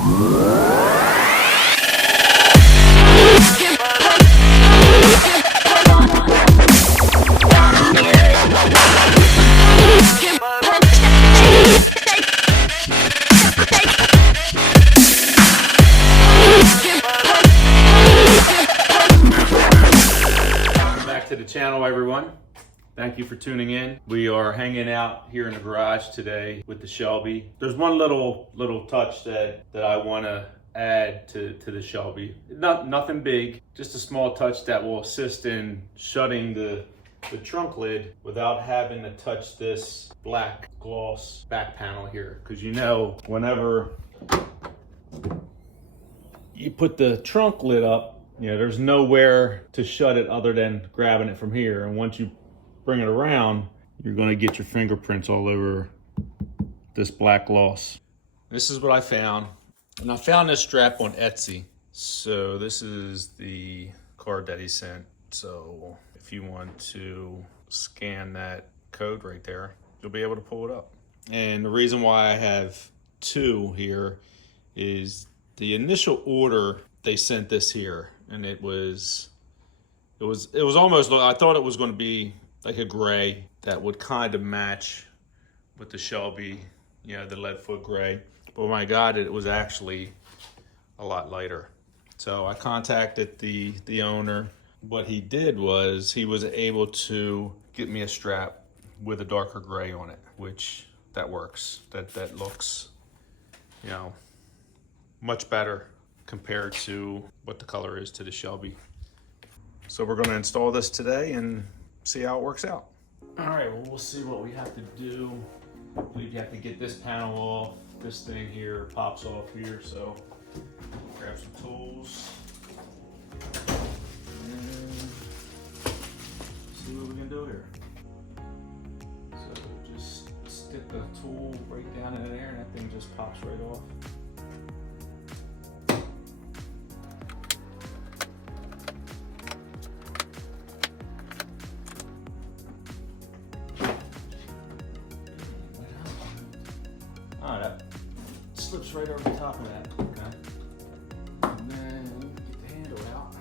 To the channel, everyone. Thank you for tuning in. We are hanging out here in the garage today with the Shelby. There's one little touch that I want to add to the Shelby. Nothing big, just a small touch that will assist in shutting the trunk lid without having to touch this black gloss back panel here. Because you know, whenever you put the trunk lid up, you know, there's nowhere to shut it other than grabbing it from here. And once you bring it around, you're gonna get your fingerprints all over this black gloss. This is what I found. And I found this strap on Etsy. So this is the card that he sent. So if you want to scan that code right there, you'll be able to pull it up. And the reason why I have two here is the initial order, they sent this here. And it was almost, I thought it was going to be like a gray that would kind of match with the Shelby, you know, the lead foot gray. But when I got it, it was actually a lot lighter. So I contacted the owner. What he did was he was able to get me a strap with a darker gray on it, which that works. That looks, you know, much better compared to what the color is to the Shelby. So we're gonna install this today and see how it works out. All right, well, we'll see what we have to do. I believe you have to get this panel off. This thing here pops off here, so grab some tools and see what we can do here. So just stick the tool right down in there and that thing just pops right off. Oh, that slips right over the top of that. Okay. And then get the handle out.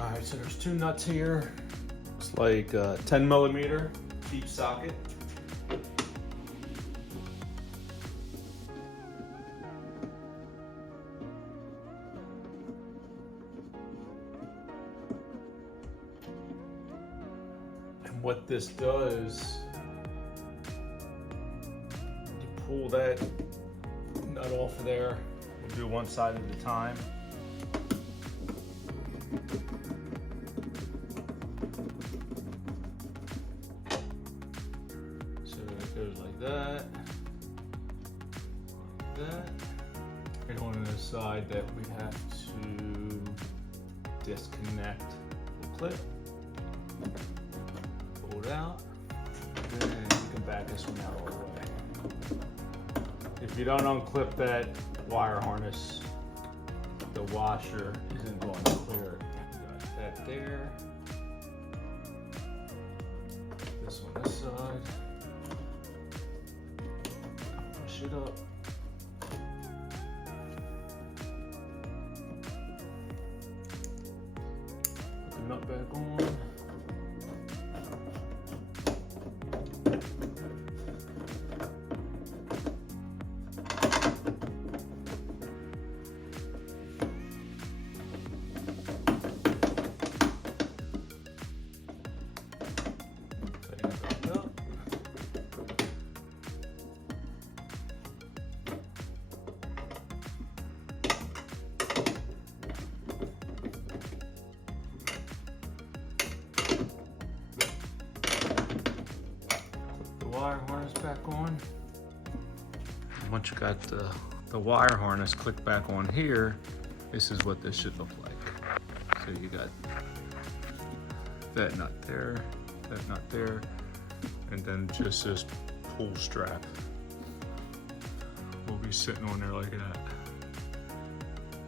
All right, so there's two nuts here. It's like a 10 millimeter deep socket. And what this does, pull that nut off of there. We'll do one side at a time. So it goes like that, like that. And on the side that we have to disconnect the clip, pull it out, and then you can back this one out all the way. If you don't unclip that wire harness, the washer isn't going to clear it. Got that there. This one this side. Push it up. Put the nut back on. Wire harness back on. Once you got the wire harness clicked back on here, this is what this should look like. So you got that nut there, that nut there, and then just this pull strap will be sitting on there like that.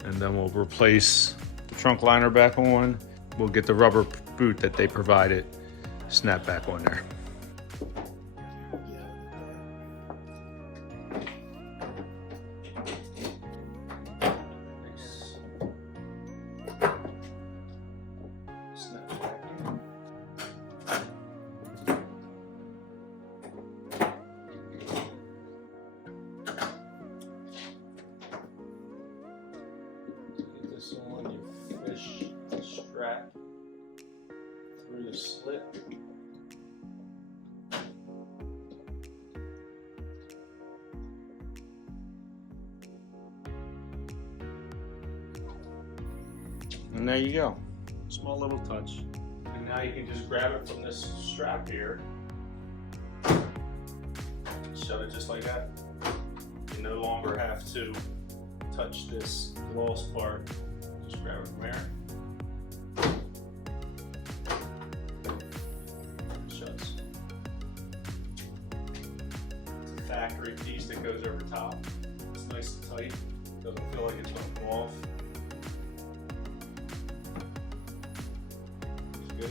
And then we'll replace the trunk liner back on. We'll get the rubber boot that they provided snap back on there. strap through the slit. And there you go. Small little touch. And now you can just grab it from this strap here. Shut it just like that. You no longer have to touch this gloss part. Just grab it from there. It shuts. It's a factory piece that goes over top. It's nice and tight. Doesn't feel like it's going to come off. Good.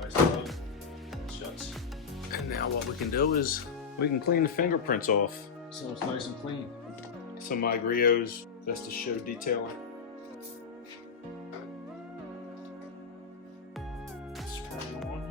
Nice plug. It shuts. And now what we can do is we can clean the fingerprints off so it's nice and clean. Some of my grios, that's the show detailing. Screw it on.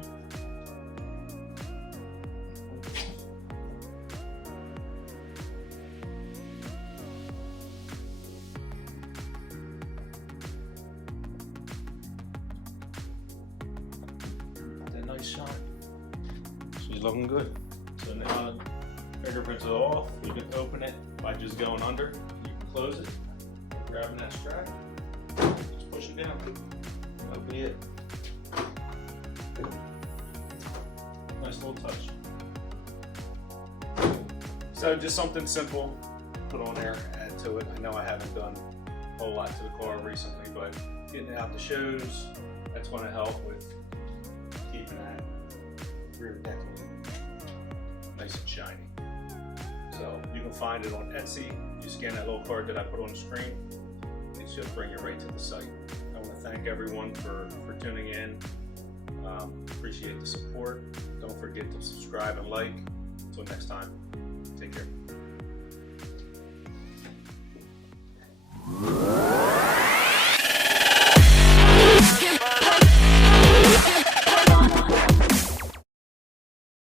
That nice shot. She's looking good. So now fingerprints are off. You can open it by just going under. You can close it, grabbing that strap, just push it down. That'll be it. Nice little touch. So just something simple, put on there, add to it. I know I haven't done a whole lot to the car recently, but getting it out the shows, that's going to help with keeping that rear deck nice and shiny. So you can find it on Etsy. You scan that little card that I put on the screen, it should bring you right to the site. I want to thank everyone for tuning in. Appreciate the support. Don't forget to subscribe and like. Until next time, take care.